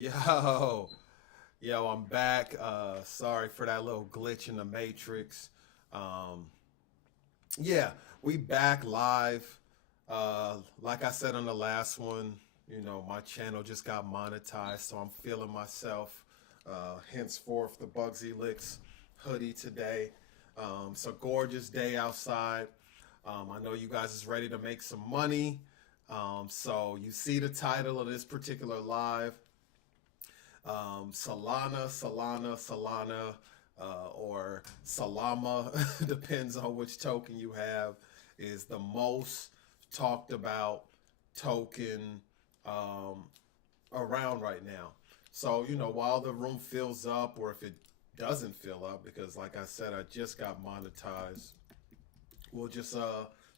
Yo, I'm back. Sorry for that little glitch in the matrix. Um, yeah, we back live. Like I said on the last one, my channel just got monetized, so I'm feeling myself. Henceforth, the Bugsy Licks hoodie today. It's a gorgeous day outside. I know you guys is ready to make some money. So you see the title of this particular live. Solana, or Salama, depends on which token you have, is the most talked about token um, around right now. So, while the room fills up, or if it doesn't fill up, because like I said, I just got monetized, we'll just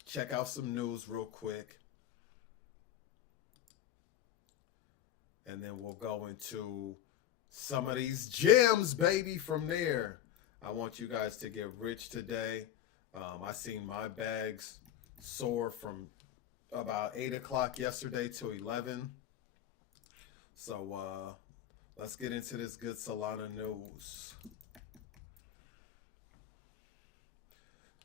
check out some news real quick, and then we'll go into some of these gems, baby, from there. I want you guys to get rich today. I seen my bags soar from about 8 o'clock yesterday to 11. So let's get into this good Solana news.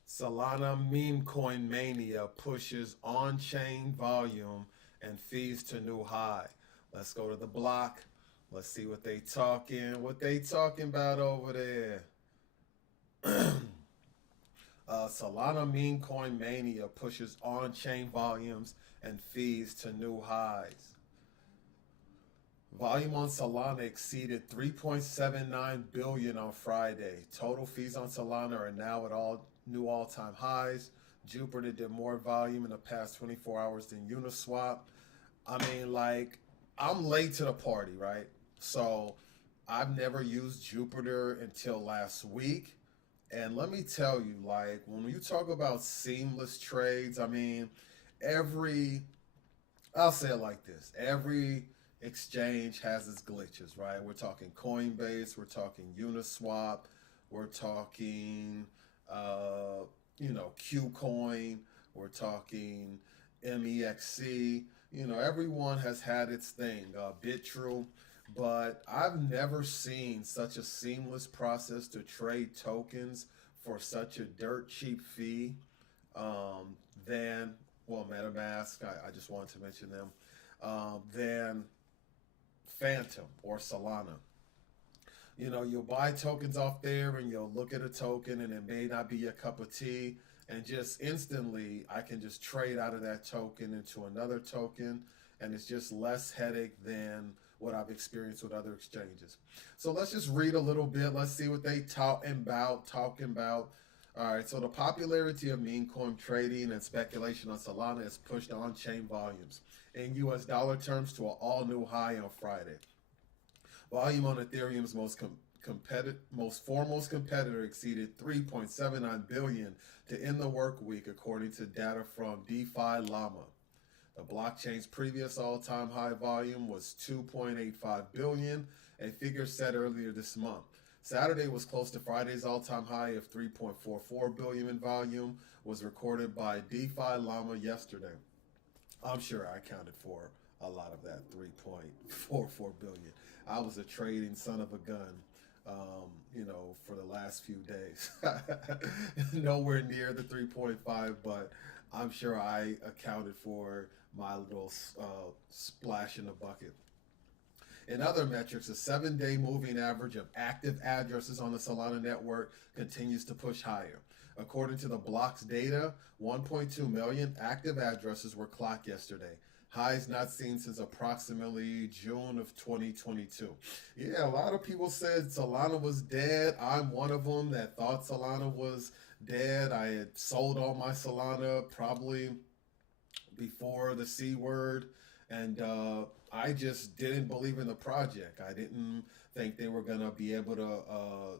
Solana meme coin mania pushes on chain volume and fees to new high. Let's go to the block. Let's see what they talking about over there. Solana meme coin mania pushes on-chain volumes and fees to new highs. Volume on Solana exceeded 3.79 billion on Friday. Total fees on Solana are now at all-time highs. Jupiter did more volume in the past 24 hours than Uniswap. I mean, like, I'm late to the party, right? So I've never used Jupiter until last week. And let me tell you, like, when you talk about seamless trades, I mean, every, I'll say it like this, every exchange has its glitches, right? We're talking Coinbase, we're talking Uniswap, we're talking, Qcoin, we're talking MEXC. Everyone has had its thing, BitTrue, but I've never seen such a seamless process to trade tokens for such a dirt cheap fee than, well, MetaMask, I just wanted to mention them, than Phantom or Solana. You'll buy tokens off there and you'll look at a token and it may not be your cup of tea. And just instantly, I can just trade out of that token into another token. And it's just less headache than what I've experienced with other exchanges. So let's just read a little bit. Let's see what they talking about. All right, so the popularity of meme coin trading and speculation on Solana has pushed on-chain volumes in US dollar terms to an all-new high on Friday. Volume on Ethereum's most foremost competitor exceeded 3.79 billion to end the work week, according to data from DeFi Llama. The blockchain's previous all-time high volume was 2.85 billion, a figure set earlier this month. Saturday was close to Friday's all-time high of 3.44 billion in volume, was recorded by DeFi Llama yesterday. I'm sure I accounted for a lot of that 3.44 billion. I was a trading son of a gun, for the last few days. Nowhere near the 3.5, but I'm sure I accounted for my little splash in the bucket. In other metrics, the 7-day moving average of active addresses on the Solana network continues to push higher. According to the block's data, 1.2 million active addresses were clocked yesterday, highs not seen since approximately June of 2022. Yeah, a lot of people said Solana was dead. I'm one of them that thought Solana was dead. I had sold all my Solana probably before the C word, and I just didn't believe in the project. I didn't think they were going to be able to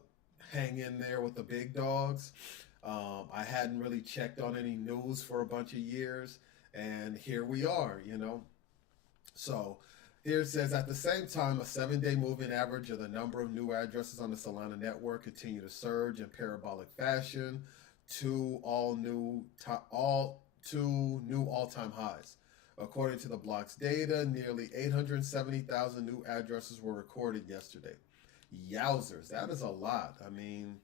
hang in there with the big dogs. I hadn't really checked on any news for a bunch of years, and here we are. So here it says, at the same time, a 7-day moving average of the number of new addresses on the Solana network continue to surge in parabolic fashion to all new all-time highs. According to the block's data, nearly 870,000 new addresses were recorded yesterday. Yowzers, that is a lot. I mean,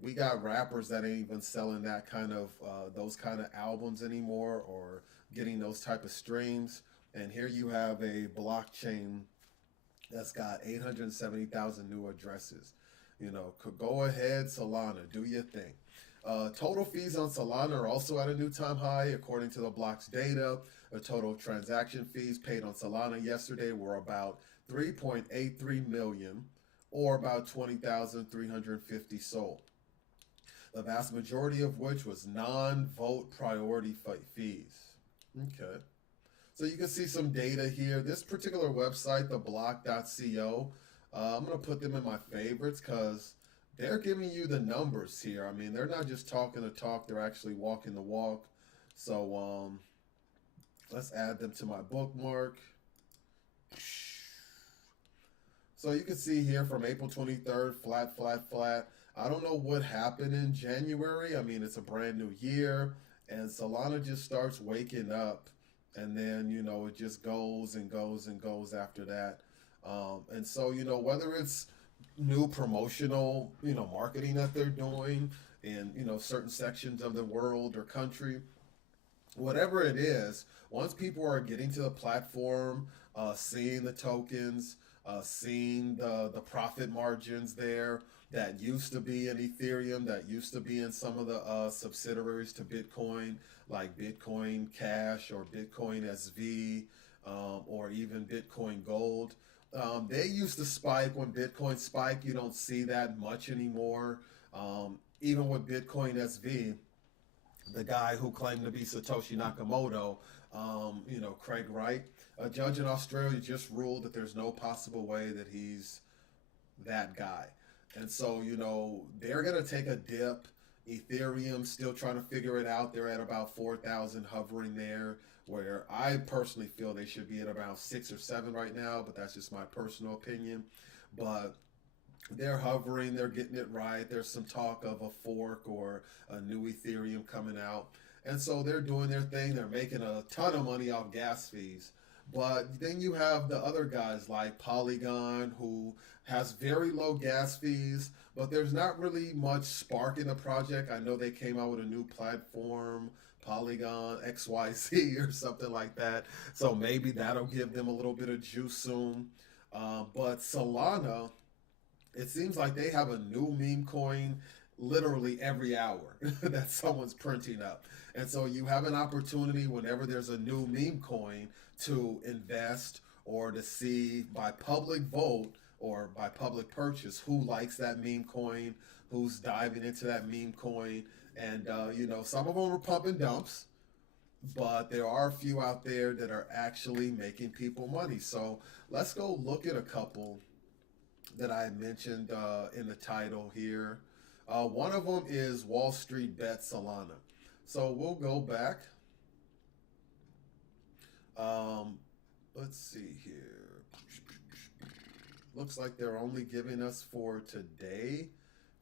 we got rappers that ain't even selling that kind of those kind of albums anymore or getting those type of streams. And here you have a blockchain that's got 870,000 new addresses. Could go ahead, Solana, do your thing. Total fees on Solana are also at a new time high, according to the block's data. The total transaction fees paid on Solana yesterday were about 3.83 million, or about 20,350 sold. The vast majority of which was non-vote priority fees. Okay. So you can see some data here. This particular website, theblock.co, I'm going to put them in my favorites because they're giving you the numbers here. I mean, they're not just talking the talk, they're actually walking the walk. So let's add them to my bookmark. So you can see here from April 23rd, flat, flat, flat. I don't know what happened in January. I mean, it's a brand new year, and Solana just starts waking up, and then, it just goes and goes and goes after that. And so, whether it's new promotional, marketing that they're doing in, certain sections of the world or country, whatever it is, once people are getting to the platform, seeing the tokens, seeing the profit margins there that used to be in Ethereum, that used to be in some of the subsidiaries to Bitcoin, like Bitcoin Cash or Bitcoin SV, or even Bitcoin Gold. They used to spike when Bitcoin spiked. You don't see that much anymore. Even with Bitcoin SV, the guy who claimed to be Satoshi Nakamoto, Craig Wright, a judge in Australia just ruled that there's no possible way that he's that guy. And so, they're going to take a dip. Ethereum still trying to figure it out. They're at about 4,000 hovering there, where I personally feel they should be at about 6 or 7 right now, but that's just my personal opinion. But they're hovering, they're getting it right. There's some talk of a fork or a new Ethereum coming out. And so they're doing their thing. They're making a ton of money off gas fees. But then you have the other guys like Polygon, who has very low gas fees, but there's not really much spark in the project. I know they came out with a new platform, Polygon XYZ or something like that. So maybe that'll give them a little bit of juice soon. But Solana, it seems like they have a new meme coin literally every hour that someone's printing up. And so you have an opportunity whenever there's a new meme coin to invest or to see by public vote or by public purchase who likes that meme coin, who's diving into that meme coin. And, some of them are pumping dumps, but there are a few out there that are actually making people money. So let's go look at a couple that I mentioned in the title here. One of them is Wall Street Bet Solana. So we'll go back. Let's see here. Looks like they're only giving us for today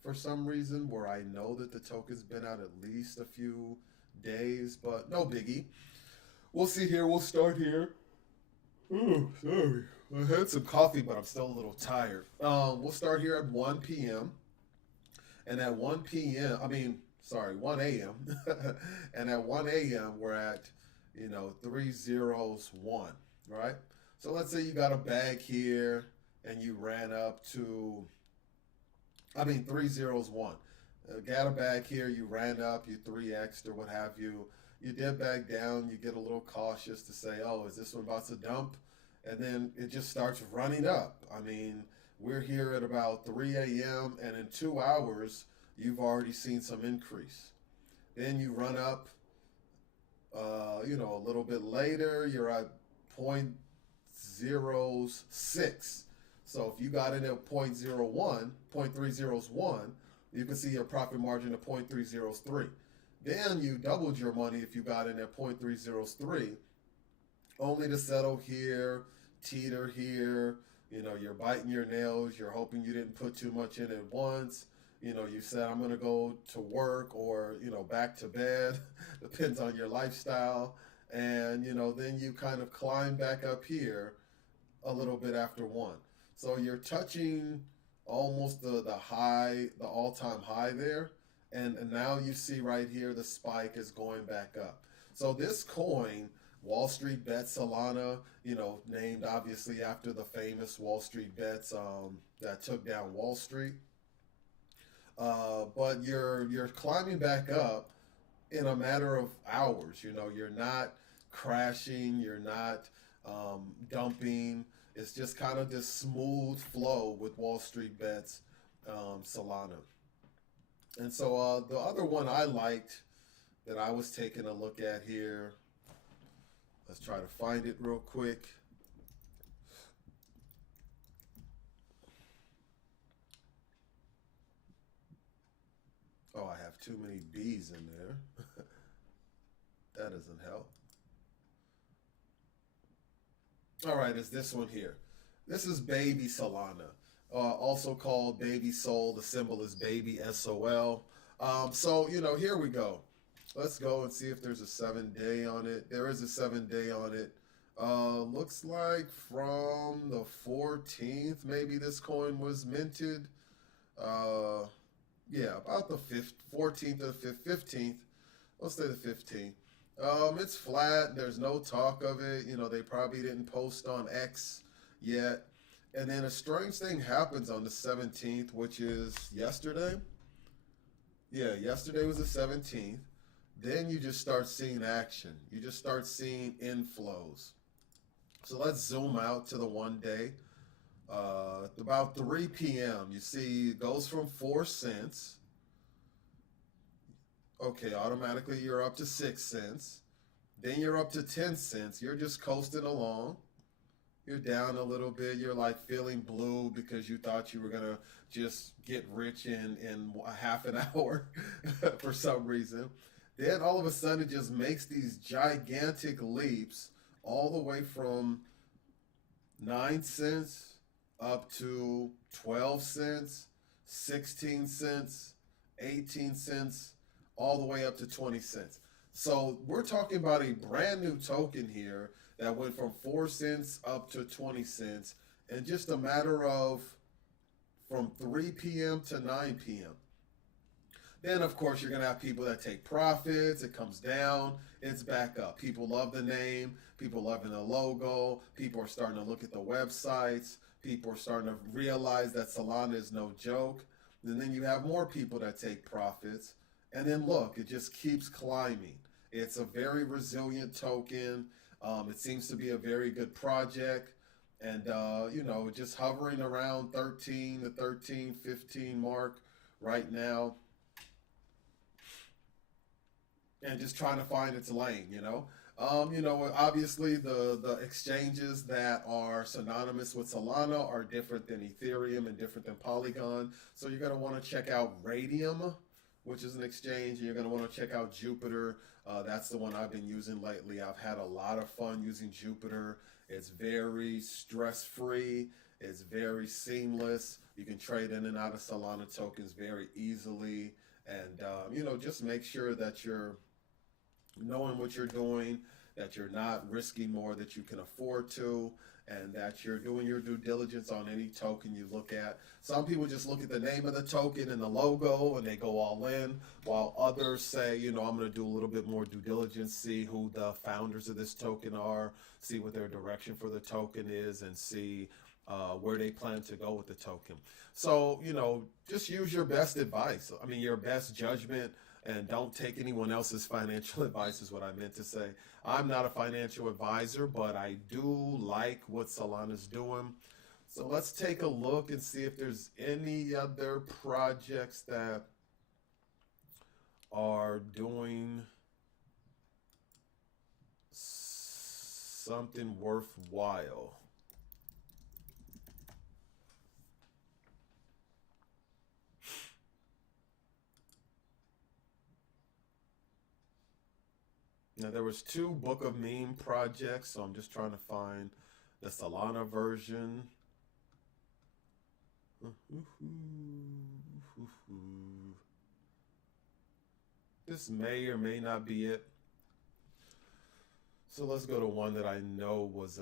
for some reason, where I know that the token's been out at least a few days, but no biggie. We'll see here. We'll start here. Oh, sorry. I had some coffee, but I'm still a little tired. We'll start here at 1 p.m. And at 1 a.m. And at 1 a.m. we're at, 301, right? So let's say you got a bag here and you ran up to, 301. Got a bag here, you ran up, you 3x'd or what have you. You dip back down, you get a little cautious to say, oh, is this one about to dump? And then it just starts running up. We're here at about 3 a.m. and in 2 hours, you've already seen some increase. Then you run up, a little bit later, you're at 0.06. So if you got in at 0.301, you can see your profit margin of 0.303. Then you doubled your money if you got in at 0.303, only to settle here, teeter here. You're biting your nails. You're hoping you didn't put too much in at once. You said, I'm going to go to work or, back to bed. Depends on your lifestyle. And then you kind of climb back up here a little bit after 1. So you're touching almost the high, the all-time high there. And now you see right here the spike is going back up. So this coin, Wall Street Bet Solana, named obviously after the famous Wall Street bets that took down Wall Street. But you're climbing back up in a matter of hours. You're not crashing, you're not dumping. It's just kind of this smooth flow with Wall Street Bets Solana. And so the other one I liked that I was taking a look at here, let's try to find it real quick. Oh, I have too many B's in there. That doesn't help. All right, it's this one here. This is Baby Solana, also called Baby Sol. The symbol is Baby SOL. So, here we go. Let's go and see if there's a 7-day on it. There is a 7-day on it. Looks like from the 14th, maybe this coin was minted. Yeah, about the 14th or 15th. Let's say the 15th. It's flat. There's no talk of it. They probably didn't post on X yet. And then a strange thing happens on the 17th, which is yesterday. Yeah, yesterday was the 17th. Then you just start seeing action. You just start seeing inflows. So let's zoom out to the 1 day. About 3 p.m., you see it goes from 4 cents. Okay, automatically you're up to 6 cents. Then you're up to 10 cents. You're just coasting along. You're down a little bit. You're like feeling blue because you thought you were going to just get rich in a half an hour for some reason. Then all of a sudden it just makes these gigantic leaps all the way from 9 cents up to 12 cents, 16 cents, 18 cents, all the way up to 20 cents. So we're talking about a brand new token here that went from 4 cents up to 20 cents in just a matter of from 3 p.m. to 9 p.m. Then, of course, you're going to have people that take profits. It comes down. It's back up. People love the name. People loving the logo. People are starting to look at the websites. People are starting to realize that Solana is no joke. And then you have more people that take profits. And then look, it just keeps climbing. It's a very resilient token. It seems to be a very good project. And, just hovering around 13 to 13, 15 mark right now. And just trying to find its lane. Obviously the exchanges that are synonymous with Solana are different than Ethereum and different than Polygon. So you're going to want to check out Radium, which is an exchange, and you're going to want to check out Jupiter. That's the one I've been using lately. I've had a lot of fun using Jupiter. It's very stress-free. It's very seamless. You can trade in and out of Solana tokens very easily. And, just make sure that you're knowing what you're doing, that you're not risking more that you can afford to, and that you're doing your due diligence on any token you look at. Some people just look at the name of the token and the logo and they go all in, while others say, I'm going to do a little bit more due diligence, see who the founders of this token are, see what their direction for the token is, and see where they plan to go with the token. So, just use your best advice. Your best judgment. And don't take anyone else's financial advice is what I meant to say. I'm not a financial advisor, but I do like what Solana's doing. So let's take a look and see if there's any other projects that are doing something worthwhile. Now there was 2 Book of Meme projects, so I'm just trying to find the Solana version. This may or may not be it. So let's go to one that I know was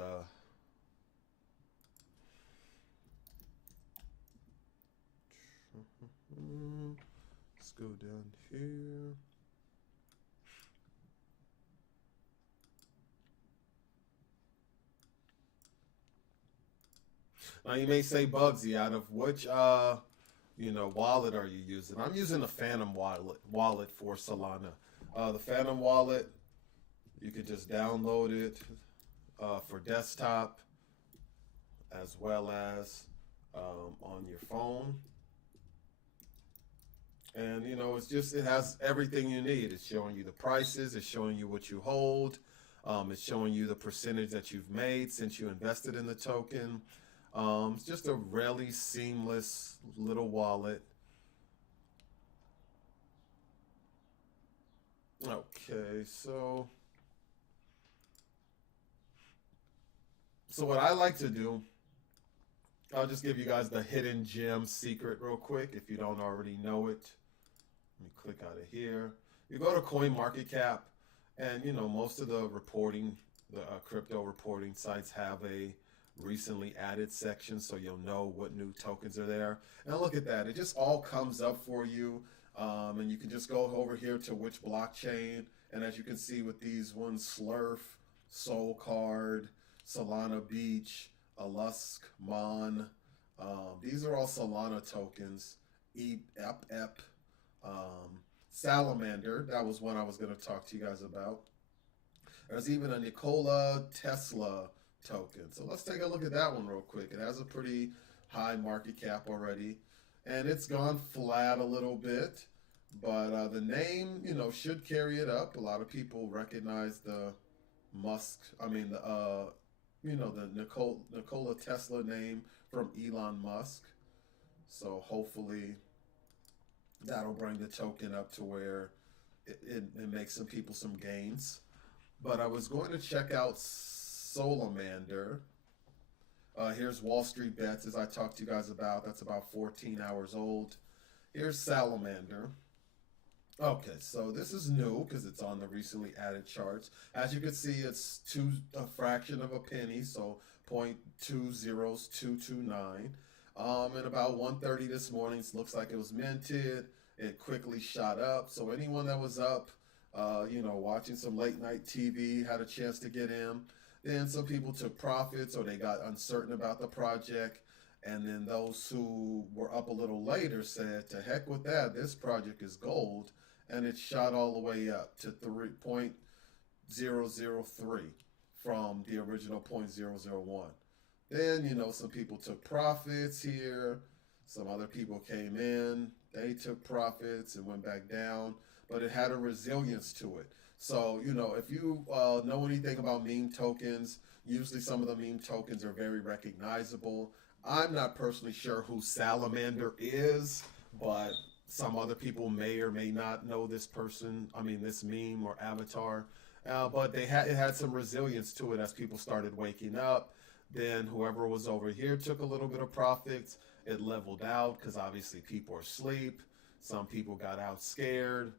let's go down here. Now you may say, Bugsy, out of which wallet are you using? I'm using the Phantom wallet for Solana. The Phantom wallet, you could just download it for desktop as well as on your phone. And it has everything you need. It's showing you the prices, it's showing you what you hold, it's showing you the percentage that you've made since you invested in the token. It's just a really seamless little wallet. Okay, so what I like to do, I'll just give you guys the hidden gem secret real quick if you don't already know it. Let me click out of here. You go to CoinMarketCap, and most of the reporting, the crypto reporting sites have a recently added section, so you'll know what new tokens are there. And look at that; it just all comes up for you, and you can just go over here to which blockchain. And as you can see with these ones, Slurf, Soul Card, Solana Beach, Alusk, Mon. These are all Solana tokens. Ep, Salamander. That was one I was going to talk to you guys about. There's even a Nikola Tesla token. So let's take a look at that one real quick. It has a pretty high market cap already, and it's gone flat a little bit. But the name, should carry it up. A lot of people recognize the Musk. I mean, the Nikola Tesla name from Elon Musk. So hopefully that'll bring the token up to where it makes some people some gains. But I was going to check out Solamander. Here's Wall Street Bets, as I talked to you guys about. That's about 14 hours old. Here's Salamander. Okay, so this is new because it's on the recently added charts. As you can see, it's a fraction of a penny, so 0.20229. And about 1:30 this morning, it looks like it was minted. It quickly shot up. So anyone that was up, watching some late night TV had a chance to get in. Then some people took profits or they got uncertain about the project. And then those who were up a little later said, to heck with that, this project is gold. And it shot all the way up to 3.003 from the original 0.001. Then, some people took profits here. Some other people came in. They took profits and went back down. But it had a resilience to it. So, if you know anything about meme tokens, usually some of the meme tokens are very recognizable. I'm not personally sure who Salamander is, but some other people may or may not know this person. I mean, this meme or avatar. But it had some resilience to it as people started waking up. Then whoever was over here took a little bit of profits. It leveled out because obviously people are asleep. Some people got out scared.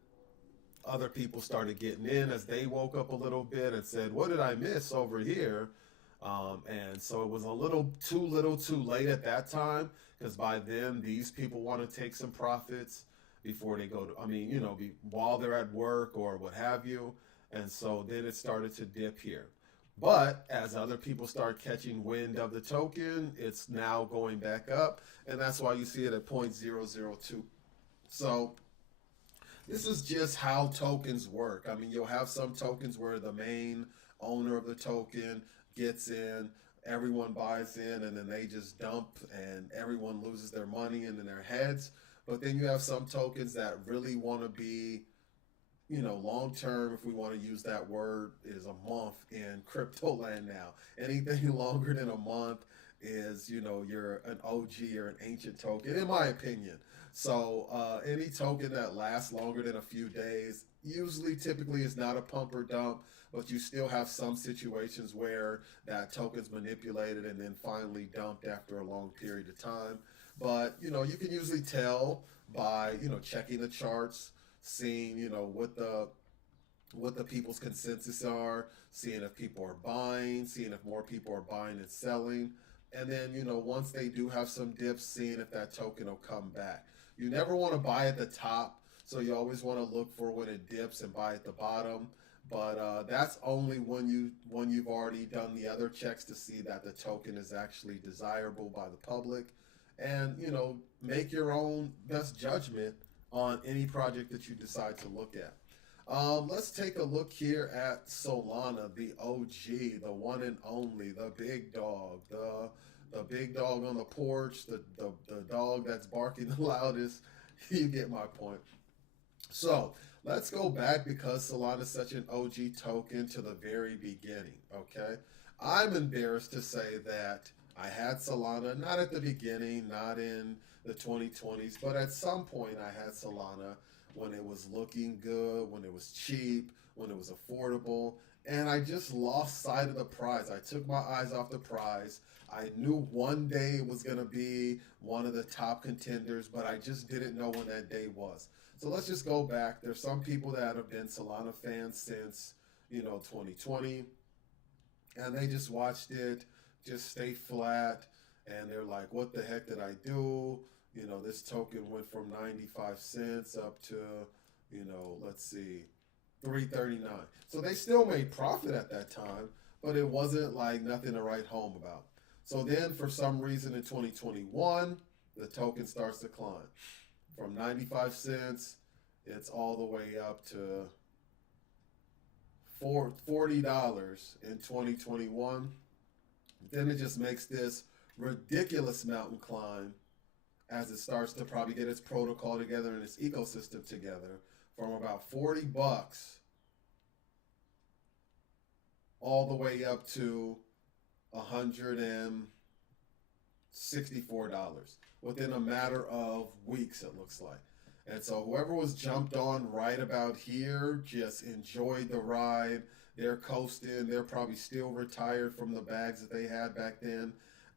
Other people started getting in as they woke up a little bit and said, what did I miss over here? And so it was a little too late at that time because by then these people want to take some profits before they go to, while they're at work or what have you. And so then it started to dip here. But as other people start catching wind of the token, it's now going back up. And that's why you see it at 0.002. So this is just how tokens work. I mean, you'll have some tokens where the main owner of the token gets in, everyone buys in, and then they just dump and everyone loses their money and in their heads. But then you have some tokens that really want to be, long term, if we want to use that word, is a month in crypto land now. Anything longer than a month is, you're an OG or an ancient token, in my opinion. So any token that lasts longer than a few days typically is not a pump or dump, but you still have some situations where that token's manipulated and then finally dumped after a long period of time. But, you can usually tell by, checking the charts, seeing, what the what the people's consensus are, seeing if people are buying, seeing if more people are buying and selling. And then, once they do have some dips, seeing if that token will come back. You never want to buy at the top, so you always want to look for when it dips and buy at the bottom. But that's only when you've already done the other checks to see that the token is actually desirable by the public, and make your own best judgment on any project that you decide to look at. Let's take a look here at Solana, the OG, the one and only, the big dog, the big dog on the porch, the dog that's barking the loudest. You get my point. So let's go back, because Solana is such an OG token, to the very beginning. Okay, I'm embarrassed to say that I had Solana, not at the beginning, not in the 2020s, but at some point I had Solana when it was looking good, when it was cheap, when it was affordable, and I just lost sight of the prize. I took my eyes off the prize. I knew one day it was going to be one of the top contenders, but I just didn't know when that day was. So let's just go back. There's some people that have been Solana fans since, 2020, and they just watched it just stay flat, and they're like, what the heck did I do? This token went from 95 cents up to, let's see, 339. So they still made profit at that time, but it wasn't like nothing to write home about. So then for some reason in 2021, the token starts to climb. From 95 cents, it's all the way up to $40 in 2021. Then it just makes this ridiculous mountain climb as it starts to probably get its protocol together and its ecosystem together, from about $40 all the way up to $164 within a matter of weeks, it looks like. And so whoever was jumped on right about here just enjoyed the ride. They're coasting. They're probably still retired from the bags that they had back then.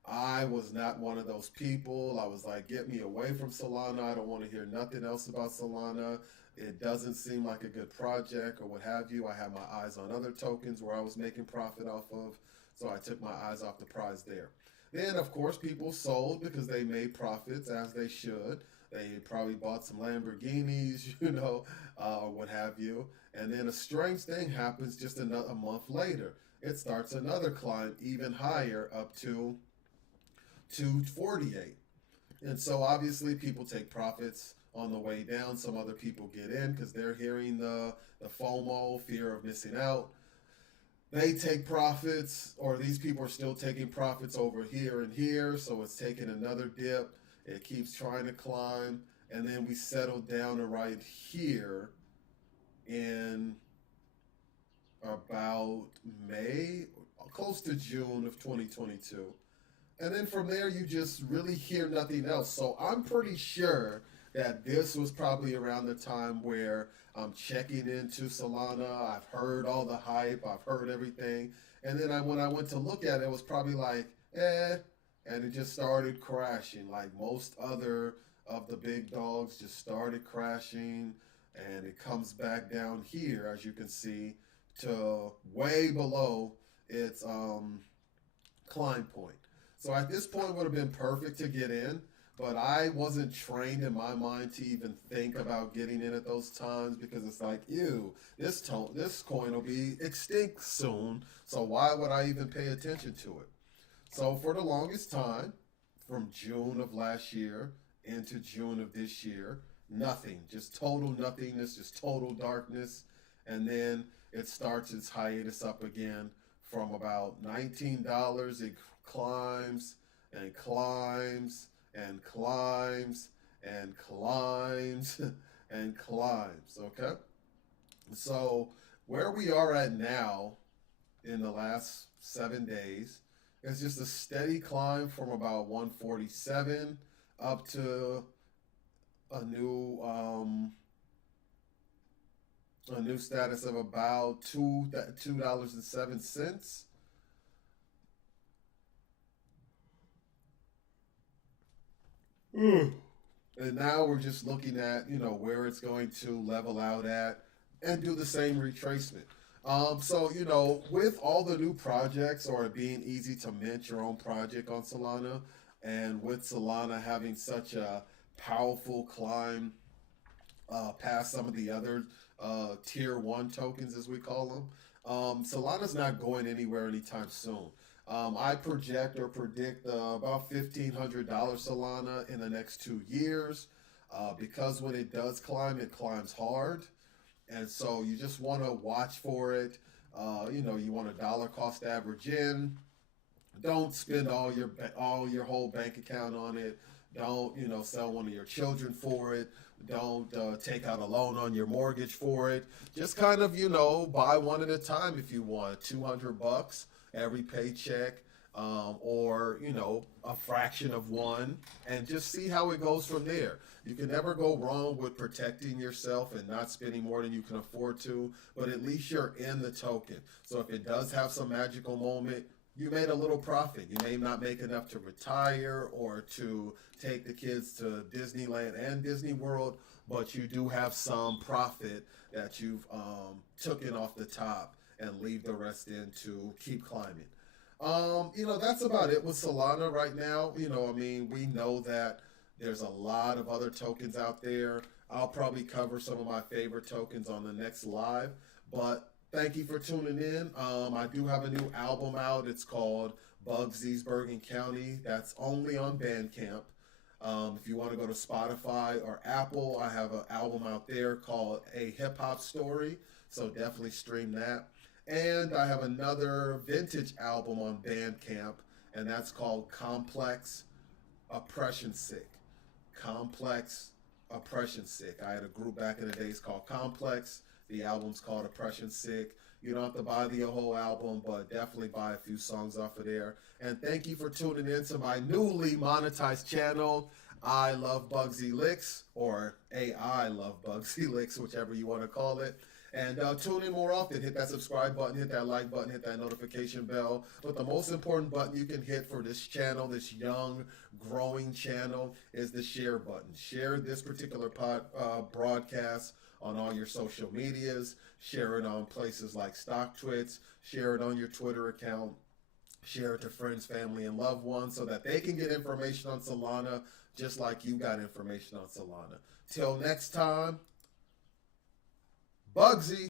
I was not one of those people. I was like, get me away from Solana. I don't want to hear nothing else about Solana. It doesn't seem like a good project or what have you. I had my eyes on other tokens where I was making profit off of, so I took my eyes off the prize there. Then, of course, people sold because they made profits, as they should. They probably bought some Lamborghinis, or what have you. And then a strange thing happens just a month later. It starts another climb even higher, up to 248. And so obviously people take profits on the way down. Some other people get in because they're hearing the FOMO, fear of missing out. They take profits, or these people are still taking profits over here and here. So it's taking another dip. It keeps trying to climb. And then we settle down to right here in about May, close to June of 2022. And then from there, you just really hear nothing else. So I'm pretty sure that this was probably around the time where I'm checking into Solana. I've heard all the hype. I've heard everything. And then when I went to look at it, it was probably like, and it just started crashing. Like most other of the big dogs just started crashing. And it comes back down here, as you can see, to way below its climb point. So at this point would have been perfect to get in, but I wasn't trained in my mind to even think about getting in at those times, because it's like, ew, this coin will be extinct soon, so why would I even pay attention to it? So for the longest time, from June of last year into June of this year, nothing, just total nothingness, just total darkness. And then it starts its hiatus up again from about $19. It climbs and climbs and climbs and climbs and climbs. Okay, so where we are at now in the last 7 days is just a steady climb from about 147 up to a new status of about $2.07. And now we're just looking at, where it's going to level out at. and do the same retracement. So, with all the new projects or it being easy to mint your own project on Solana, and with Solana having such a powerful climb past some of the other tier one tokens, as we call them, Solana's not going anywhere anytime soon. I project or predict about $1,500 Solana in the next 2 years, because when it does climb, it climbs hard, and so you just want to watch for it. You want a dollar cost average in. Don't spend all your whole bank account on it. Don't sell one of your children for it. Don't take out a loan on your mortgage for it. Just kind of buy one at a time if you want. $200 every paycheck, or a fraction of one, and just see how it goes from there. You can never go wrong with protecting yourself and not spending more than you can afford to, but at least you're in the token. So if it does have some magical moment, you made a little profit. You may not make enough to retire or to take the kids to Disneyland and Disney World, but you do have some profit that you've taken off the top and leave the rest in to keep climbing. That's about it with Solana right now. We know that there's a lot of other tokens out there. I'll probably cover some of my favorite tokens on the next live, but thank you for tuning in. I do have a new album out. It's called Bugsy's Bergen County. That's only on Bandcamp. If you want to go to Spotify or Apple, I have an album out there called A Hip Hop Story. So definitely stream that. And I have another vintage album on Bandcamp, and that's called Complex Oppression Sick. Complex Oppression Sick. I had a group back in the days called Complex. The album's called Oppression Sick. You don't have to buy the whole album, but definitely buy a few songs off of there. And thank you for tuning in to my newly monetized channel, I Love Bugsy Licks, or AI Love Bugsy Licks, whichever you want to call it. And tune in more often. Hit that subscribe button, hit that like button, hit that notification bell. But the most important button you can hit for this channel, this young, growing channel, is the share button. Share this particular broadcast on all your social medias. Share it on places like StockTwits. Share it on your Twitter account. Share it to friends, family, and loved ones so that they can get information on Solana just like you got information on Solana. Till next time, Bugsy.